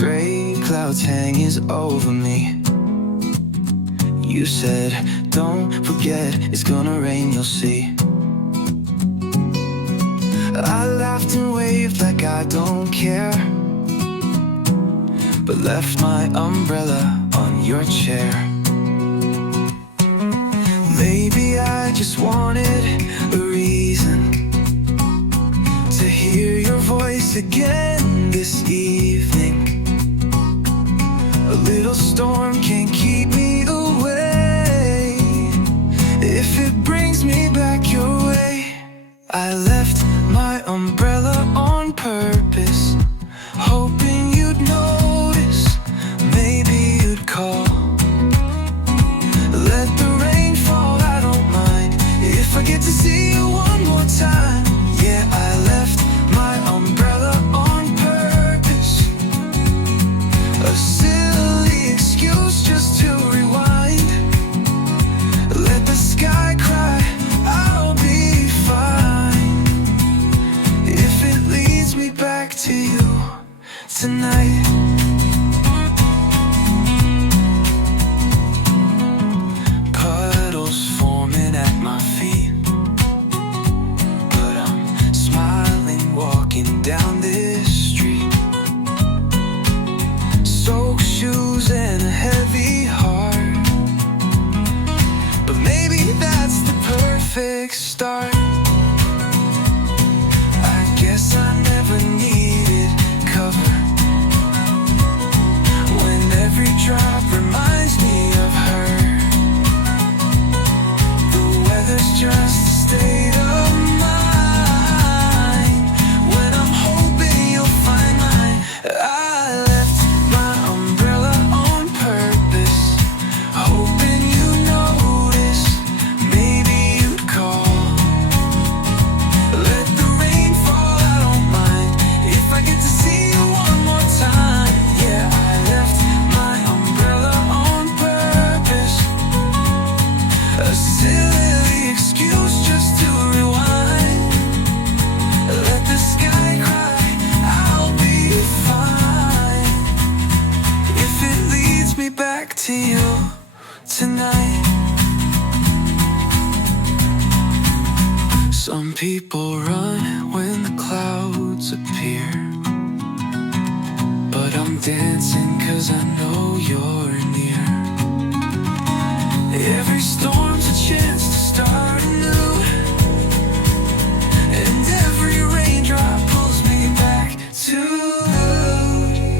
Gray clouds hanging over me. You said, don't forget, it's gonna rain, you'll see. I laughed and waved like I don't care, but left my umbrella on your chair. Maybe I just wanted a reason to hear your voice again this evening. A little storm can't keep me away if it brings me back your way. I left my umbrella on purpose, hoping you'd notice, maybe you'd call. Let the rain fall, I don't mind if I get to see you one more time. Yeah, I left my umbrella on purpose, a silly excuse just to rewind. Let the sky cry, I'll be fine if it leads me back to you tonight. Puddles forming at my feet, but I'm smiling walking down this street. Soaked shoes and a heavy heart, but maybe that's the perfect start. I guess I never needed cover, when every drop reminds me of her. The weather's just a state of mind, when I'm hoping you'll find mine. I left my umbrella on purpose, hoping you notice, maybe you'd call. Let the rain fall, I don't mind if I get to see you one more time. Yeah, I left my umbrella on purpose, a silly excuse just to rewind. Let the sky cry, I'll be fine if it leads me back to you tonight. Some people run when the clouds appear, but I'm dancing 'cause I know you're near. Every storm's a chance